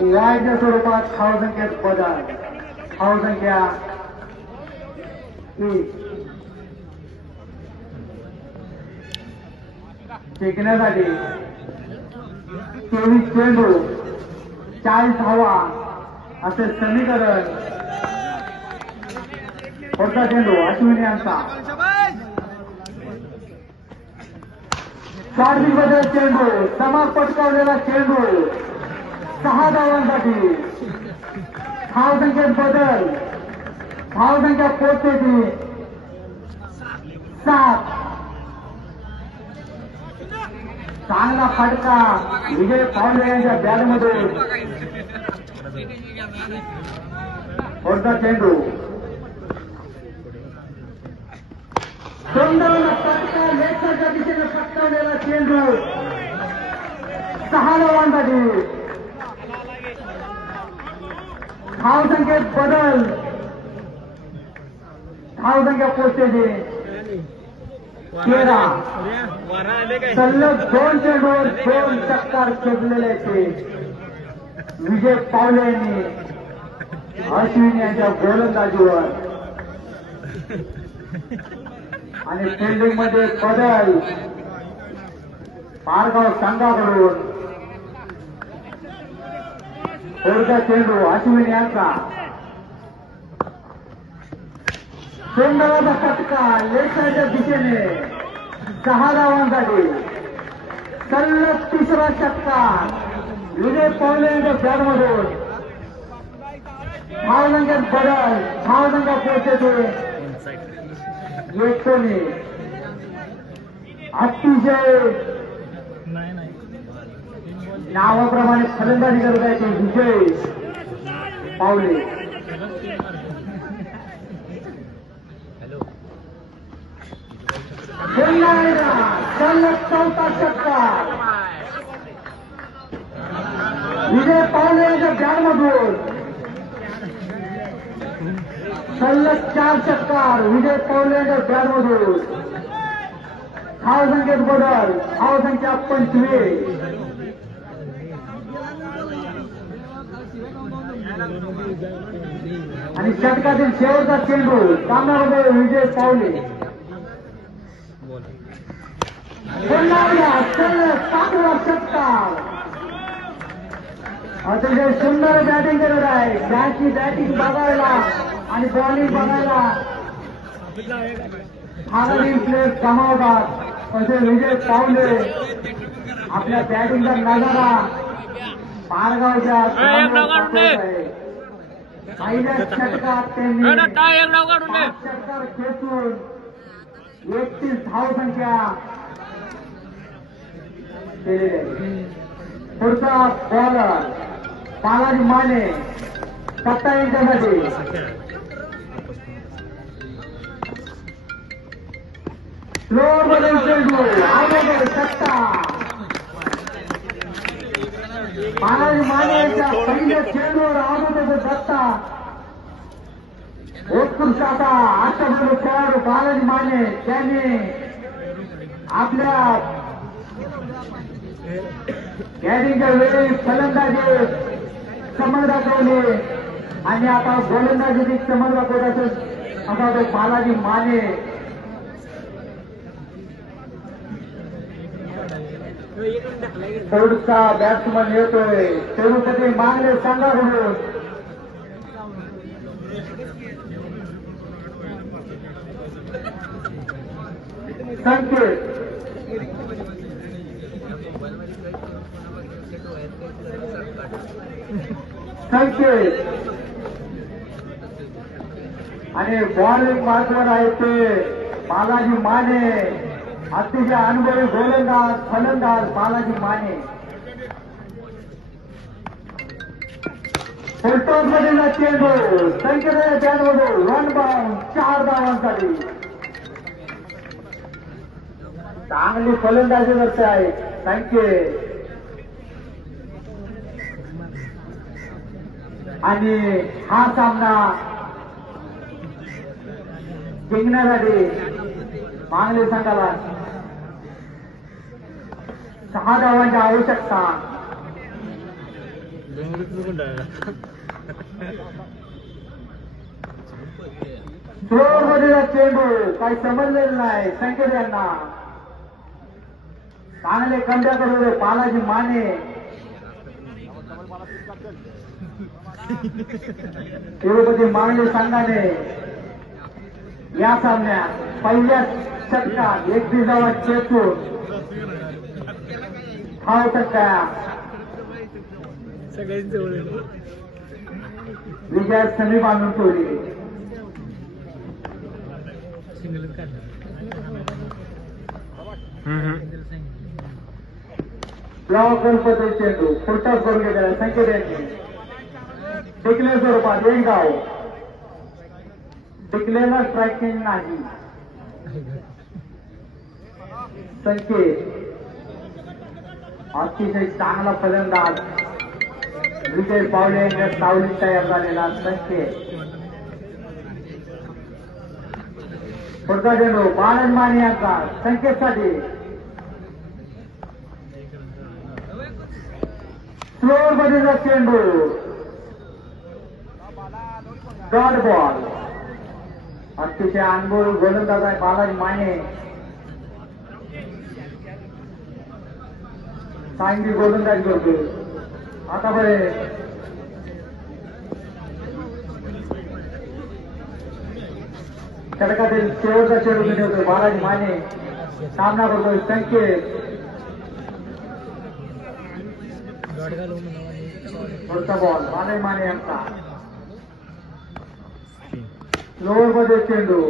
वाईटच्या स्वरूपात धावसंख्येत बदल. धावसंख्या 1. जिंकण्यासाठी 24 चेंडू 40 धावा असे समीकरण. पुढचा चेंडू अश्विनी यांचा. शारीरिक बदल चेंडू समा पटकावलेला चेंडू 6 धावांसाठी. धावसंख्येत बदल. धावसंख्या पोहोचते ती 7. चांगला फटका विजय पावले यांच्या बॅटमध्ये. पुढचा चेंडू सुंदर फटका लेफ्टच्या दिशेने फटकावलेला चेंडू 6 धावांसाठी. धावसंख्येत बदल. धावसंख्या पोहोचते 13. सलग 2 चेंडूवर 2 चक्कर खेळलेले ते विजय पावले यांनी अश्विनी यांच्या गोलंदाजीवर. आणि फिल्डिंग मध्ये बदल पारगाव संघाकडून. पुढचा चेंडू अश्विनी यांचा. सुंदराचा फटका लेफ्टच्या दिशेने 6 धावांसाठी. सलग 3रा षटकार विजय पावले यांच्या बॅटमधून. धावसंख्येत बदल. धावसंख्या पोहोचते 19. अतिशय नावाप्रमाणे फलंदाजी करत आहे ते विजय पावले. सलग 4था षटकार विजय पावले यांच्या बॅटमधून. सलग 4 षटकार विजय पावले यांच्या बॅटमधून. धावसंख्येत बदल. धावसंख्या 25. आणि षटकातील शेवटचा चेंडू सामन्यामध्ये विजय पावले. सलग 7वा षटकार. अतिशय सुंदर बॅटिंग करत आहे. त्याची बॅटिंग बघायला आणि बॉलिंग बघायला हार्दिक प्लेयर कमावतात असे विजय पावले आपल्या बॅटिंगचा नजारा पारगावच्या पहिल्या षटकात त्यांनी 5 षटकार खेचून 31 धावसंख्या केलेली आहे. पुढचा बॉलर बालाजी माने 7 इंचासाठी. स्लोअर बदल चेंडू आगे 7. बालाजी माने यांच्या पहिल्या चेंडूवर आगोदर दत्ता. उत्कृष्ट असा अष्टपैलू खेळाडू बालाजी माने त्यांनी आपल्या बॅटिंगच्या वेळी फलंदाजी चमक दाखवली आणि आता गोलंदाजी चमक दाखवत असा तो बालाजी माने. पुढचा बॅट्समन येतोय तिरुपती मांगले संघाकडून. संकेत आणि बॉलिंग मार्कवर आहे ते बालाजी माने. अतिशय अनुभवी गोलंदाज फलंदाज बालाजी माने. फुलटॉस मधील चेंडू संकेताच्या बॅटमधून 1 बाउंड 4 धावांसाठी. चांगली फलंदाजी करते आहे संकेत. आणि हा सामना जिंकण्यासाठी मांगले संघाला 6 धावांची आवश्यकता. स्लोअर मध्ये चेंडू काही समजलेलं नाही संकेत यांना चांगले कंड्या करू बालाजी माने तिरुपती मांगली संघाने या सामन्यात पहिल्या षटकात एक दिवसावर चेतून खाऊ टक्का विजयात समी बांधून ठेवली. गणपती चेंडू फुलटॉस करून घेतलेला संकेत यांनी टिकले स्वरूपात एक धाव टिकलेला स्ट्रायकिंग नाही. संकेत अतिशय चांगला फलंदाज विजय पावले यांच्या सावलीत तयार झालेला संकेत. पुढचा चेंडू बालाजी माने यांचा संकेतसाठी स्लोअर मधील चेंडू डॉट बॉल. अतिशय अनुभवी गोलंदाज आहे बालाजी माने. चांगली गोलंदाजी करतो. आता बरे षटकातील शेवटचा चेंडू ठेवतो बालाजी माने. सामना करतोय संकेत. पुढचा बॉल बालाजी माने यांचा. लोअर मध्ये चेंडू